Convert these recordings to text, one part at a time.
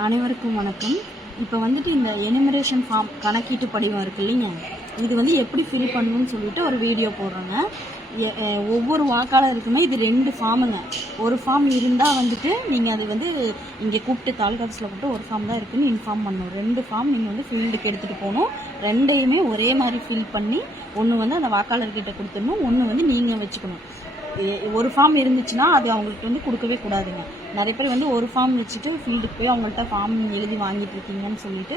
அனைவருக்கும் வணக்கம். இப்போ வந்துட்டு இந்த எனிமரேஷன் ஃபார்ம் கணக்கீட்டு படிவம் இருக்கு இல்லைங்க? இது வந்து எப்படி ஃபில் பண்ணணும்னு சொல்லிட்டு ஒரு வீடியோ போடுறோங்க. எ- ஒவ்வொரு வாக்காளருக்குமே இது ரெண்டு ஃபார்முங்க ஒரு ஃபார்ம் இருந்தால் வந்துட்டு நீங்கள் அது வந்து இங்கே கூப்பிட்டு தாலுகா ஆஃபீஸில் போட்டு ஒரு ஃபார்ம் தான் இருக்குன்னு இன்ஃபார்ம் பண்ணணும். ரெண்டு ஃபார்ம் நீங்கள் வந்து ஃபீல்டுக்கு எடுத்துகிட்டு போகணும். ரெண்டையுமே ஒரே மாதிரி ஃபில் பண்ணி ஒன்று வந்து அந்த வாக்காளர்கிட்ட கொடுத்துடணும். ஒன்று வந்து நீங்கள் வச்சுக்கணும். ஒரு ஃபார்ம் இருந்துச்சுன்னா அது அவங்களுக்கு வந்து கொடுக்கவே கூடாதுங்க. நிறைய பேர் வந்து ஒரு ஃபார்ம் வச்சுட்டு ஃபீல்டுக்கு போய் அவங்கள்ட்ட ஃபார்ம் எழுதி வாங்கிட்டு இருக்கீங்கன்னு சொல்லிட்டு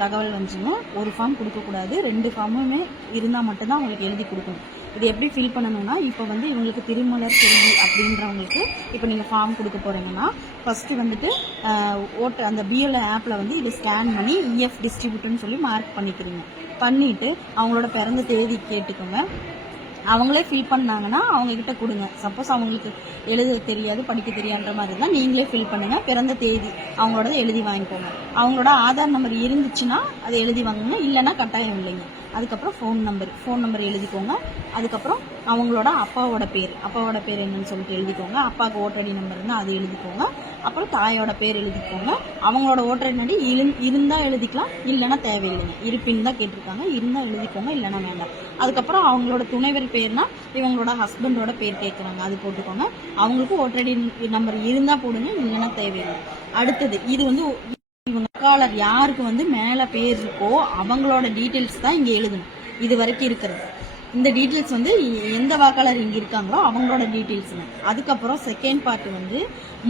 தகவல் வந்துச்சுன்னா ஒரு ஃபார்ம் கொடுக்கக்கூடாது. ரெண்டு ஃபார்முமே இருந்தால் மட்டும்தான் அவங்களுக்கு எழுதி கொடுக்கணும். இது எப்படி ஃபில் பண்ணணும்னா இப்போ வந்து இவங்களுக்கு திருமலர் செல்வி அப்படின்றவங்களுக்கு இப்போ நீங்கள் ஃபார்ம் கொடுக்க போகிறீங்கன்னா ஃபஸ்ட்டு வந்துட்டு ஓட்டு அந்த பிஎல்ஓ ஆப்பில் வந்து இதை ஸ்கேன் பண்ணி இஎஃப் டிஸ்ட்ரிபியூட்டர்னு சொல்லி மார்க் பண்ணிக்கிறீங்க. பண்ணிவிட்டு அவங்களோட பிறந்த தேதி கேட்டுக்கோங்க. அவங்களே ஃபில் பண்ணாங்கன்னா அவங்க கிட்ட கொடுங்க. சப்போஸ் அவங்களுக்கு எழுத தெரியாது படிக்க தெரியான்ற மாதிரி தான் நீங்களே ஃபில் பண்ணுங்க. பிறந்த தேதி அவங்களோட எழுதி வாங்கிக்கோங்க. அவங்களோட ஆதார் நம்பர் இருந்துச்சுன்னா அதை எழுதி வாங்குங்க. இல்லைன்னா கட்டாயம் இல்லைங்க. அதுக்கப்புறம் ஃபோன் நம்பர் ஃபோன் நம்பர் எழுதிக்கோங்க. அதுக்கப்புறம் அவங்களோட அப்பாவோட பேர். அப்பாவோட பேர் என்னன்னு சொல்லிட்டு எழுதிக்கோங்க. அப்பாவுக்கு ஓட்டடி நம்பர் இருந்தால் அது எழுதிக்கோங்க. அப்புறம் தாயோட பேர் எழுதிக்கோங்க. அவங்களோட ஓட்டையடி இரு இருந்தால் எழுதிக்கலாம் இல்லைன்னா தேவையில்லைங்க. இருப்பின்னு தான் கேட்டிருக்காங்க. இருந்தால் எழுதிக்கோங்க இல்லைன்னா வேண்டாம். அதுக்கப்புறம் அவங்களோட துணைவர் பேர்னா இவங்களோட ஹஸ்பண்டோட பேர் கேட்குறாங்க. அது போட்டுக்கோங்க. அவங்களுக்கு ஓட்டடி நம்பர் இருந்தால் போடுங்க இல்லைன்னா தேவையில்லை. அடுத்தது இது வந்து வாக்காளர் யாருக்கு வந்து மேலே பேர் இருக்கோ அவங்களோட டீட்டெயில்ஸ் தான் இங்கே எழுதணும். இது வரைக்கும் இருக்கிறது. இந்த டீட்டெயில்ஸ் வந்து எந்த வாக்காளர் இங்கே இருக்காங்களோ அவங்களோட டீட்டெயில்ஸுங்க அதுக்கப்புறம் செகண்ட் பார்ட் வந்து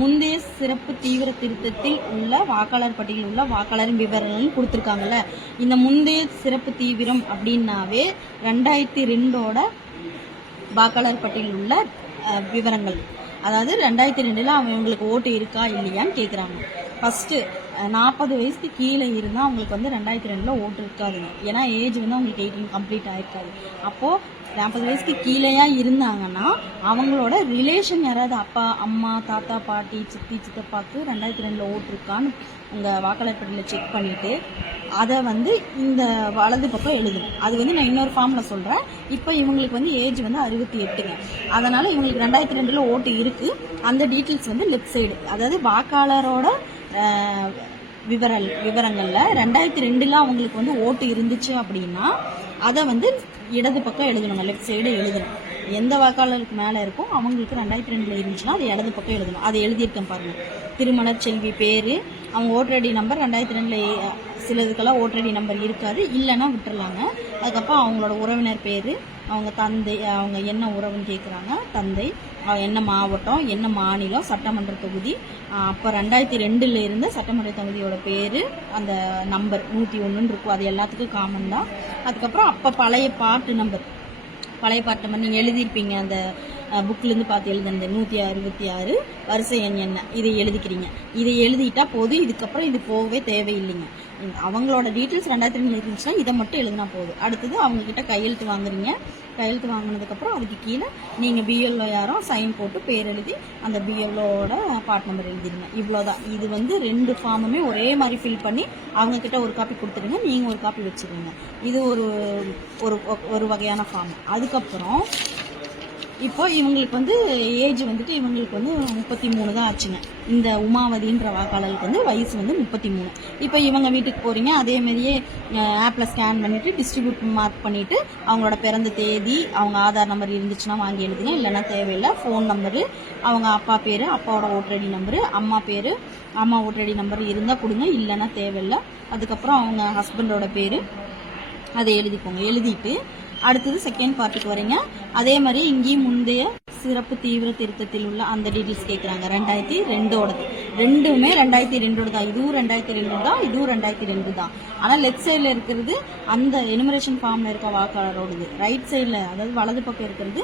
முந்தைய சிறப்பு தீவிர திருத்தத்தில் உள்ள வாக்காளர் பட்டியலில் உள்ள வாக்காளரின் விவரங்கள் கொடுத்துருக்காங்கல்ல. இந்த முந்தைய சிறப்பு தீவிரம் அப்படின்னாவே ரெண்டாயிரத்தி ரெண்டோட வாக்காளர் பட்டியலில் உள்ள விவரங்கள். அதாவது ரெண்டாயிரத்தி ரெண்டில் அவங்களுக்கு ஓட்டு இருக்கா இல்லையான்னு கேட்குறாங்க ஃபஸ்ட்டு நாற்பது வயசுக்கு கீழே இருந்தால் அவங்களுக்கு வந்து ரெண்டாயிரத்தி ரெண்டில் ஓட்டு இருக்காதுங்க ஏன்னா ஏஜ் வந்து அவங்களுக்கு எயிட்டீன் கம்ப்ளீட் ஆகிருக்காது அப்போது நாற்பது வயசுக்கு கீழேயா இருந்தாங்கன்னா அவங்களோட ரிலேஷன் யாராவது அப்பா அம்மா தாத்தா பாட்டி சித்தி சித்தப்பாக்கு ரெண்டாயிரத்தி ரெண்டில் ஓட்டு இருக்கான்னு உங்கள் வாக்காளர் பட்டியலில் செக் பண்ணிவிட்டு அதை வந்து இந்த வலது பக்கம் எழுதணும் அது வந்து நான் இன்னொரு ஃபார்மில் சொல்கிறேன் இப்போ இவங்களுக்கு வந்து ஏஜ் வந்து அறுபத்தி எட்டுங்க. அதனால் இவங்களுக்கு ரெண்டாயிரத்தி ரெண்டில் ஓட்டு இருக்குது அந்த டீட்டெயில்ஸ் வந்து லெஃப்ட் சைடு அதாவது வாக்காளரோட அஹ், விவரல் விவரங்களில் ரெண்டாயிரத்தி ரெண்டில் அவங்களுக்கு வந்து ஓட்டு இருந்துச்சு அப்படின்னா அதை வந்து இடது பக்கம் எழுதணுங்க. லெஃப்ட் சைடு எழுதணும். எந்த வாக்காளருக்கு மேலே இருக்கோ அவங்களுக்கு ரெண்டாயிரத்தி ரெண்டில் இருந்துச்சுன்னா அது இடது பக்கம் எழுதணும். அதை எழுதியிருக்கேன் பாருங்கள் திருமண செல்வி பேர் அவங்க ஓட்டர் ஐடி நம்பர் ரெண்டாயிரத்தி ரெண்டில் சிலதுக்கெல்லாம் இதுக்கெல்லாம் ஐடி நம்பர் இருக்காது. இல்லைன்னா விட்டுறலாங்க. அதுக்கப்புறம் அவங்களோட உறவினர் பேர் அவங்க தந்தை அவங்க என்ன உறவுன்னு கேட்குறாங்க தந்தை என்ன மாவட்டம் என்ன மாநிலம் சட்டமன்ற தொகுதி. அப்போ ரெண்டாயிரத்தி ரெண்டில் இருந்த சட்டமன்ற தொகுதியோட பேர் அந்த நம்பர் நூற்றி ஒன்றுன்னு இருக்கும். அது எல்லாத்துக்கும் காமன் தான். அதுக்கப்புறம் அப்போ பழைய பாட்டு நம்பர் பழைய பாட்டு நம்பர் நீங்கள் எழுதியிருப்பீங்க அந்த புக்லேருந்து பார்த்து எழுதுனது நூற்றி அறுபத்தி ஆறு வரிசை எண் என்ன? இதை எழுதிக்கிறீங்க. இதை எழுதிட்டா போதும். இதுக்கப்புறம் இது போகவே தேவையில்லைங்க. அவங்களோட டீட்டெயில்ஸ் ரெண்டாயிரத்தி ரெண்டு இருந்துச்சுன்னா இதை மட்டும் எழுதினா போதும். அடுத்தது அவங்கக்கிட்ட கையெழுத்து வாங்குறீங்க. கையெழுத்து வாங்கினதுக்கப்புறம் அதுக்கு கீழே நீங்கள் பிஎல்ஓ யாரோ சைன் போட்டு பேர் எழுதி அந்த பிஎல்ஓட பார்ட் நம்பர் எழுதிடுங்க. இவ்வளோதான் இது வந்து ரெண்டு ஃபார்முமே ஒரே மாதிரி ஃபில் பண்ணி அவங்கக்கிட்ட ஒரு காப்பி கொடுத்துருங்க நீங்கள் ஒரு காப்பி வச்சுருங்க இது ஒரு ஒரு ஒரு வகையான ஃபார்ம் அதுக்கப்புறம் இப்போ இவங்களுக்கு வந்து ஏஜ் வந்துட்டு இவங்களுக்கு வந்து முப்பத்தி மூணு தான் ஆச்சுங்க. இந்த உமாவதின்ற வாக்காளருக்கு வந்து வயசு வந்து முப்பத்தி மூணு இப்போ இவங்க வீட்டுக்கு போகிறீங்க அதே மாதிரியே ஆப்பில் ஸ்கேன் பண்ணிவிட்டு டிஸ்ட்ரிபியூட் மார்க் பண்ணிவிட்டு அவங்களோட பிறந்த தேதி அவங்க ஆதார் நம்பர் இருந்துச்சுன்னா வாங்கி எழுதுங்க. இல்லைன்னா தேவையில்லை ஃபோன் நம்பரு அவங்க அப்பா பேர் அப்பாவோட ஓட்டரடி நம்பரு அம்மா பேர் அம்மா ஓட்டரடி நம்பர் இருந்தால் கொடுங்க. இல்லைன்னா தேவையில்லை. அதுக்கப்புறம் அவங்க ஹஸ்பண்டோட பேர் அதை எழுதிக்கோங்க. எழுதிட்டு அடுத்தது செகண்ட் பார்ட்டுக்கு வரீங்க. அதே மாதிரி இங்கேயும் முந்தைய சிறப்பு தீவிர திருத்தத்தில் உள்ள அந்த டீட்டெயில்ஸ் கேட்குறாங்க ரெண்டாயிரத்தி ரெண்டோடது. ரெண்டுமே ரெண்டாயிரத்தி ரெண்டோட தான் இதுவும் ரெண்டாயிரத்தி ரெண்டு தான் இதுவும் ரெண்டாயிரத்தி ரெண்டு தான் ஆனால் லெஃப்ட் சைடில் இருக்கிறது அந்த எனுமரேஷன் ஃபார்மில் இருக்க வாக்காளரோடது. ரைட் சைடில் அதாவது வலது பக்கம் இருக்கிறது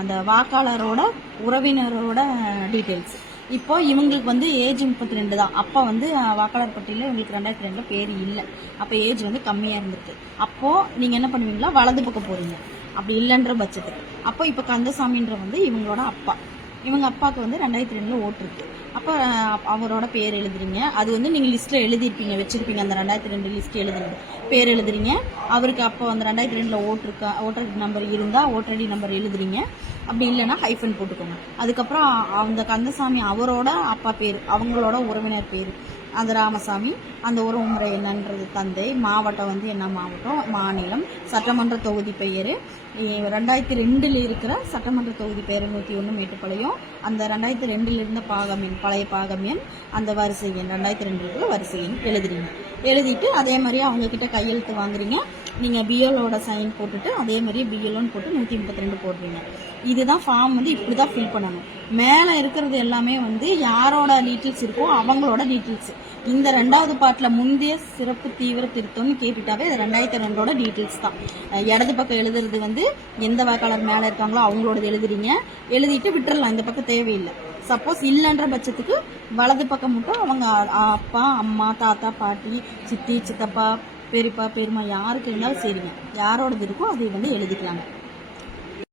அந்த வாக்காளரோட உறவினரோட டீட்டெயில்ஸ் இப்போ இவங்களுக்கு வந்து ஏஜ் முப்பத்தி ரெண்டு தான். அப்போ வந்து வாக்காளர் பட்டியலில் இவங்களுக்கு ரெண்டாயிரத்தி ரெண்டில் பேர் இல்லை. அப்போ ஏஜ் வந்து கம்மியாக இருந்திருக்கு. அப்போது நீங்கள் என்ன பண்ணுவீங்களா? வலது பக்கம் போகிறீங்க அப்படி இல்லைன்ற பட்சத்துக்கு. அப்போ இப்போ கந்தசாமின்ற வந்து இவங்களோட அப்பா. இவங்க அப்பாவுக்கு வந்து ரெண்டாயிரத்தி ரெண்டில் ஓட்டுருக்கு அப்போ அவரோட பேர் எழுதுறீங்க. அது வந்து நீங்கள் லிஸ்ட்டில் எழுதியிருப்பீங்க வச்சுருப்பீங்க அந்த ரெண்டாயிரத்தி ரெண்டு லிஸ்ட் எழுதுறது. பேர் எழுதுறீங்க. அவருக்கு அப்போ அந்த ரெண்டாயிரத்தி ரெண்டில் ஓட்டருக்கா ஓட்டர் நம்பர் இருந்தால் ஓட்டர் நம்பர் எழுதுறீங்க. அப்படி இல்லைன்னா ஹைஃபன் போட்டுக்கோங்க. அதுக்கப்புறம் அந்த கந்தசாமி அவரோட அப்பா பேர் அவங்களோட உறவினர் பேர். அந்த ராமசாமி அந்த உறவுமுறை என்னன்றது தந்தை மாவட்டம் வந்து என்ன மாவட்டம்? மாநிலம். சட்டமன்ற தொகுதி பெயர். ரெண்டாயிரத்தி ரெண்டில் இருக்கிற சட்டமன்ற தொகுதி பெயர் நூற்றி ஒன்று மேட்டுப்பாளையம். அந்த ரெண்டாயிரத்தி ரெண்டில் இருந்த பாகம் எண் பழைய பாகம் எண் அந்த வரிசை எண் ரெண்டாயிரத்தி ரெண்டில் இருக்கிற வரிசை எண் எழுதுறீங்க. எழுதிட்டு அதே மாதிரி அவங்கக்கிட்ட கையெழுத்து வாங்குறீங்க. நீங்கள் பிஎலோட சைன் போட்டுட்டு அதே மாதிரி பிஎல்ஓன்னு போட்டு நூற்றி முப்பத்தி ரெண்டு போடுறீங்க. இதுதான் ஃபார்ம் வந்து இப்படி தான் ஃபில் பண்ணணும். மேலே இருக்கிறது எல்லாமே வந்து யாரோட டீட்டெயில்ஸ் இருக்கோ அவங்களோட டீட்டெயில்ஸ் இந்த ரெண்டாவது பார்ட்டில் முந்தைய சிறப்பு தீவிர திருத்தம்னு கேட்டுட்டாவே இது ரெண்டாயிரத்தி ரெண்டோட டீட்டெயில்ஸ் தான். இடது பக்கம் எழுதுறது வந்து எந்த வாக்காளர் மேலே இருக்காங்களோ அவங்களோடது எழுதுறீங்க. எழுதிட்டு விட்டுறலாம் இந்த பக்கம் தேவையில்லை. சப்போஸ் இல்லைன்ற பட்சத்துக்கு வலது பக்கம் மட்டும் அவங்க அப்பா அம்மா தாத்தா பாட்டி சித்தி சித்தப்பா பெரியப்பா பெரியம்மா யாருக்கு இருந்தாலும் சரிங்க. யாரோடது இருக்கோ அதை வந்து எழுதிக்கலாங்க.